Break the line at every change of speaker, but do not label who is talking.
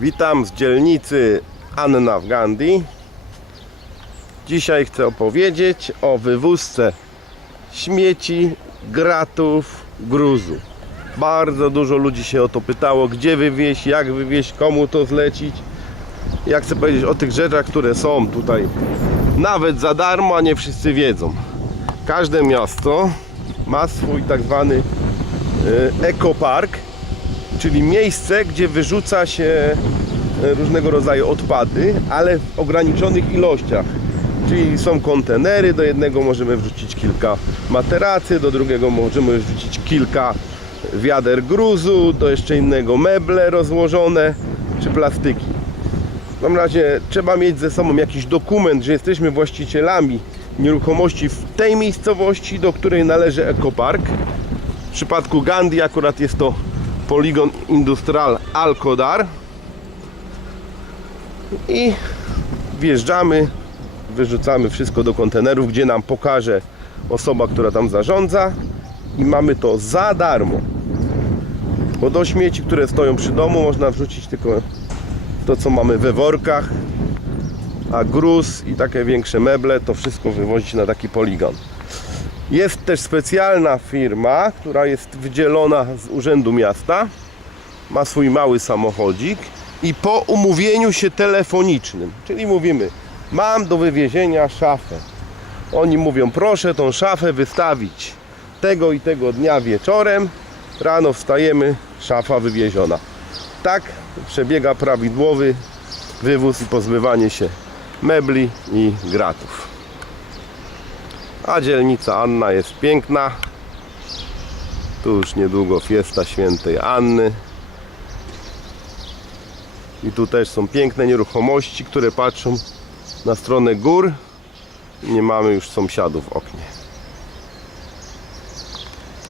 Witam z dzielnicy Anna w Gandhi. Dzisiaj chcę opowiedzieć o wywózce śmieci, gratów, gruzu. Bardzo dużo ludzi się o to pytało, gdzie wywieźć, jak wywieźć, komu to zlecić. Ja chcę powiedzieć o tych rzeczach, które są tutaj nawet za darmo, a nie wszyscy wiedzą. Każde miasto ma swój tak zwany y, ekopark, czyli miejsce, gdzie wyrzuca się e, różnego rodzaju odpady, ale w ograniczonych ilościach. Czyli są kontenery, do jednego możemy wrzucić kilka materacy, do drugiego możemy wrzucić kilka wiader gruzu, do jeszcze innego meble rozłożone czy plastyki. W każdym razie trzeba mieć ze sobą jakiś dokument, że jesteśmy właścicielami nieruchomości w tej miejscowości, do której należy ekopark. W przypadku Gandhi akurat jest to poligon industrial Alkodar i wjeżdżamy, wyrzucamy wszystko do kontenerów, gdzie nam pokaże osoba, która tam zarządza i mamy to za darmo. Bo do śmieci, które stoją przy domu można wrzucić tylko to, co mamy we workach, a gruz i takie większe meble to wszystko wywozić na taki poligon. Jest też specjalna firma, która jest wydzielona z Urzędu Miasta. Ma swój mały samochodzik i po umówieniu się telefonicznym, czyli mówimy, mam do wywiezienia szafę. Oni mówią, proszę tą szafę wystawić tego i tego dnia wieczorem. Rano wstajemy, szafa wywieziona. Tak przebiega prawidłowy wywóz i pozbywanie się mebli i gratów. A dzielnica Anna jest piękna. Tu już niedługo fiesta świętej Anny. I tu też są piękne nieruchomości, które patrzą na stronę gór. Nie mamy już sąsiadów w oknie.